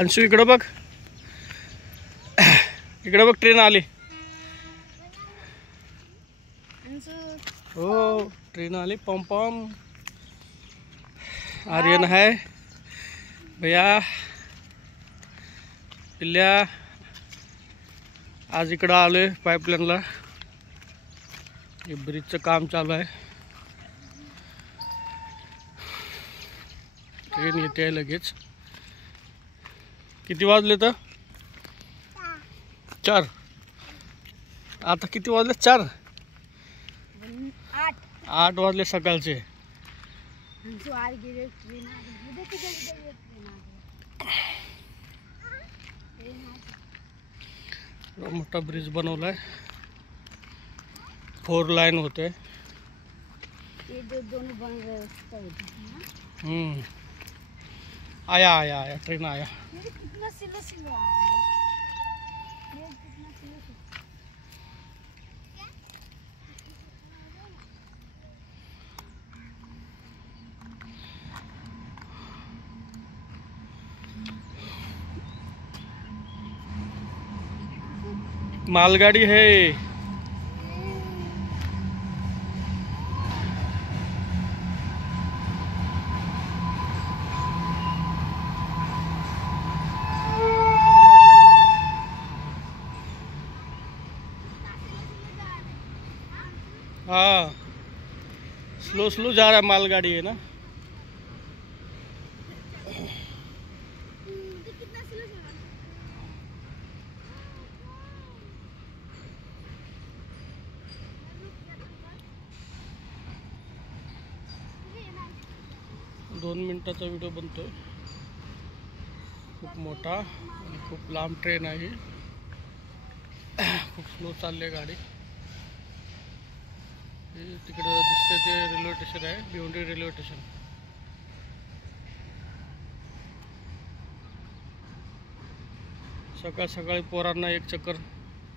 अंशू इकडं बघ, इकडं बघ, ट्रेन आली. हो ट्रेन आली. पम पम. आर्यन है भैया, पिल्ल्या. आज इकडं आलोय पाईपलाईनला. हे ब्रिजचं काम चालू आहे. ट्रेन येते आहे लगेच. किती वाजले तर? 4. आता किती वाजले? 4. 8 वाजले सकाळचे. मोठा ब्रिज बनवलाय. 4 लाइन होते. ये दोनों बन रहे आया आया आया ट्रेन आया. कितना स्लो स्लो आ रहा है. कितना स्लो स्लो. मालगाड़ी है. हाँ स्लो स्लो जा रहा है, मालगाड़ी है ना. कितना स्लो चल रहा है. 2 मिनिटाचा व्हिडिओ बनतोय. खूप मोठा आणि खूप लांब ट्रेन आहे. खूप स्लो चालली आहे गाडी. तिकडे दिसते ते रेल्वे स्टेशन आहे, भिवंडी रेल्वे स्टेशन. सकाळ सकाळी पोरांना एक चक्कर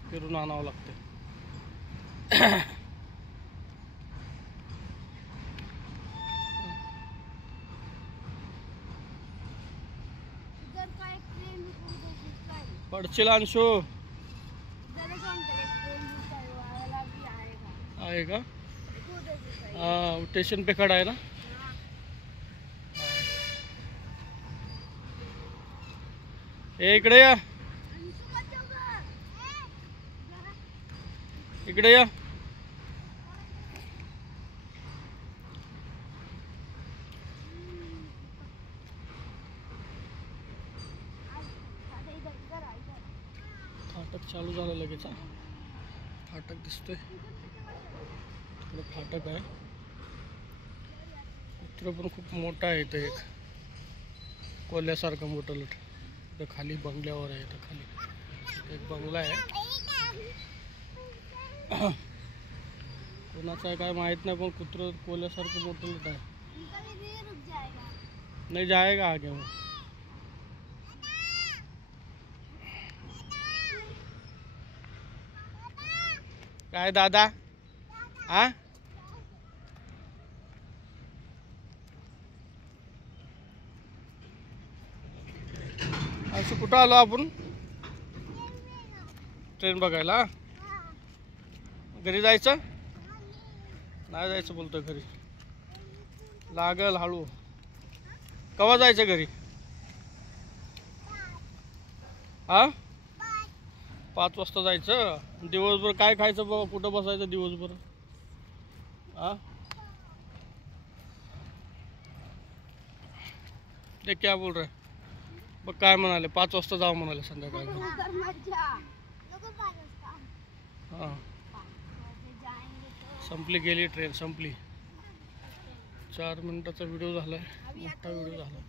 फिरून आणावं लागते. पडशील अंशू. आहे का? हाँ स्टेशन पे खड़ा है ना. ए इकडे या, इकडे या. फाटक चालू झालं लगेच. फाटक दिसतोय. तिकडे फाटक आहे. चित्र पण खूप मोठा आहे. इथं एक कोल्ह्यासारखं मोठं लट. इथं खाली बंगल्यावर आहे. इथं खाली एक बंगला आहे. कोणाचा आहे काय माहित नाही, पण कुत्र कोल्ह्यासारखं मोठं लट आहे. नहीं जाएगा आगे वो. काय दादा? हाँ असं कुठं आलो आपण? ट्रेन बघायला. घरी जायचं? नाही जायचं बोलतोय घरी. लागल हळू. केव्हा जायचं घरी? हा 5 वाजता जायचं. दिवसभर काय खायचं बाबा? कुठं बसायचं दिवसभर? हा ते क्या बोल रहे? बघ काय म्हणाले, 5 वाजता जाऊ म्हणाले संध्याकाळी. हां संपली गेली ट्रेन, संपली. 4 मिनिटाचा व्हिडिओ झालाय. मोठा व्हिडिओ झाला.